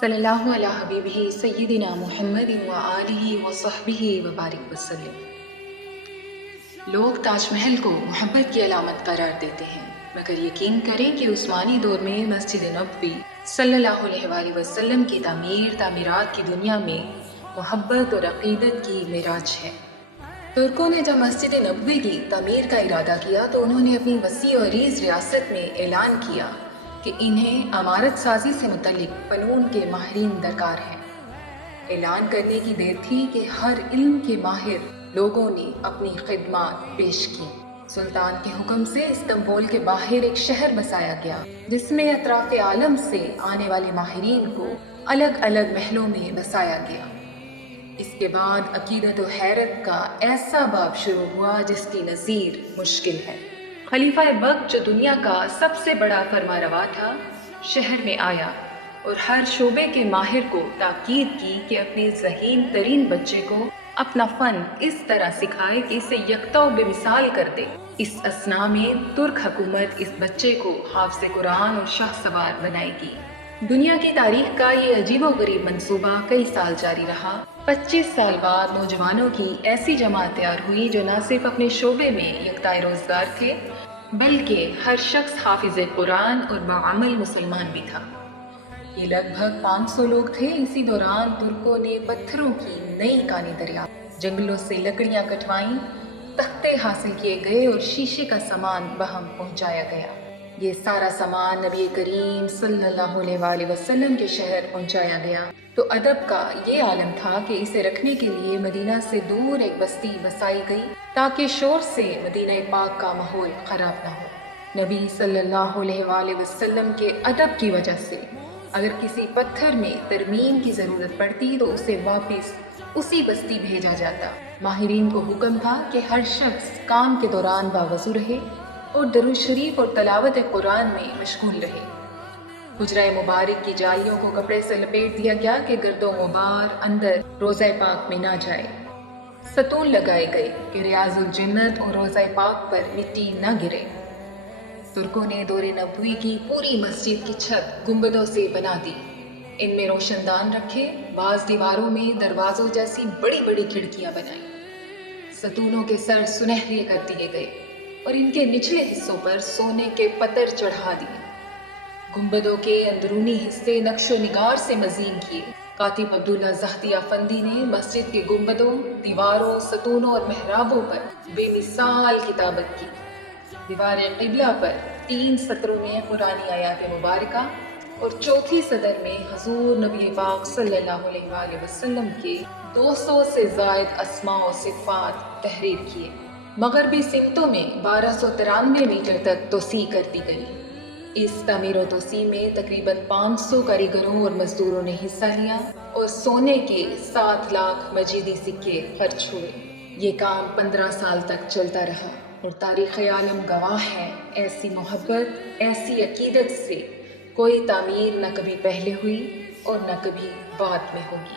صلی اللہ علیہ حبیبہ سیدنا محمد و آلہ و صحبہ وبارک وسلم۔ لوگ تاج محل کو محبت کی علامت قرار دیتے ہیں، مگر یقین کریں کہ عثمانی دور میں مسجد نبوی صلی اللہ علیہ وآلہ وسلم کی تعمیرات کی دنیا میں محبت اور عقیدت کی معراج ہے۔ ترکوں نے جب مسجد نبوی کی تعمیر کا ارادہ کیا تو انہوں نے اپنی وسیع و عریض ریاست میں اعلان کیا کہ انہیں عمارت سازی سے متعلق فنون کے ماہرین درکار ہیں۔ اعلان کرنے کی دیر تھی کہ ہر علم کے ماہر لوگوں نے اپنی خدمات پیش کی۔ سلطان کے حکم سے استنبول کے باہر ایک شہر بسایا گیا جس میں اطراف عالم سے آنے والے ماہرین کو الگ الگ محلوں میں بسایا گیا۔ اس کے بعد عقیدت و حیرت کا ایسا باب شروع ہوا جس کی نظیر مشکل ہے۔ خلیفہ بخت جو دنیا کا سب سے بڑا فرما روا تھا، شہر میں آیا اور ہر شعبے کے ماہر کو تاکید کی کہ اپنے ذہین ترین بچے کو اپنا فن اس طرح سکھائے کہ اسے یکتا و بے مثال کر دے۔ اس اثنا میں ترک حکومت اس بچے کو حافظ قرآن اور شاہ سوار بنائے گی۔ دنیا کی تاریخ کا یہ عجیب و غریب منصوبہ کئی سال جاری رہا۔ 25 سال بعد نوجوانوں کی ایسی جماعت تیار ہوئی جو نہ صرف اپنے شعبے میں یکتائے روزگار تھے بلکہ ہر شخص حافظ قرآن اور باعمل مسلمان بھی تھا۔ یہ لگ بھگ 500 لوگ تھے۔ اسی دوران ترکوں نے پتھروں کی نئی کانیں دریافت، جنگلوں سے لکڑیاں کٹوائیں، تختے حاصل کیے گئے اور شیشے کا سامان بہم پہنچایا گیا۔ یہ سارا سامان نبی کریم صلی اللہ علیہ وآلہ وسلم کے شہر پہنچایا گیا تو ادب کا یہ عالم تھا کہ اسے رکھنے کے لیے مدینہ سے دور ایک بستی بسائی گئی تاکہ شور سے مدینہ پاک کا ماحول خراب نہ ہو۔ نبی صلی اللہ علیہ وآلہ وسلم کے ادب کی وجہ سے اگر کسی پتھر میں ترمیم کی ضرورت پڑتی تو اسے واپس اسی بستی بھیجا جاتا۔ ماہرین کو حکم تھا کہ ہر شخص کام کے دوران باوضو رہے اور درود شریف اور تلاوت قرآن میں مشغول رہے۔ حجرہ مبارک کی جالیوں کو کپڑے سے لپیٹ دیا گیا کہ گرد و غبار اندر روضہ پاک میں نہ جائے۔ ستون لگائے گئے کہ ریاض الجنت اور روضہ پاک پر مٹی نہ گرے۔ ترکوں نے دور نبوی کی پوری مسجد کی چھت گنبدوں سے بنا دی۔ ان میں روشن دان رکھے، بعض دیواروں میں دروازوں جیسی بڑی بڑی کھڑکیاں بنائیں۔ ستونوں کے سر سنہرے کر دیے گئے اور ان کے نچلے حصوں پر سونے کے پتر چڑھا دیے۔ گنبدوں کے اندرونی حصے نقش و نگار سے مزین کیے۔ کاتب عبداللہ زاہدی افندی نے مسجد کے گنبدوں، دیواروں، ستونوں اور محرابوں پر بے مثال کتابت کی۔ دیوار قبلہ پر 3 سطروں میں قرآنی آیات مبارکہ اور چوتھی صدر میں حضور نبی پاک صلی اللہ علیہ وآلہ وسلم کے 200 سے زائد اسماء و صفات تحریر کیے۔ مغربی سمتوں میں 1293 میٹر تک توسیع کر دی گئی۔ اس تعمیر و توسیع میں تقریباً 500 کاریگروں اور مزدوروں نے حصہ لیا اور سونے کے 7 لاکھ مجیدی سکے خرچ ہوئے۔ یہ کام 15 سال تک چلتا رہا اور تاریخ عالم گواہ ہے ایسی محبت، ایسی عقیدت سے کوئی تعمیر نہ کبھی پہلے ہوئی اور نہ کبھی بعد میں ہوگی۔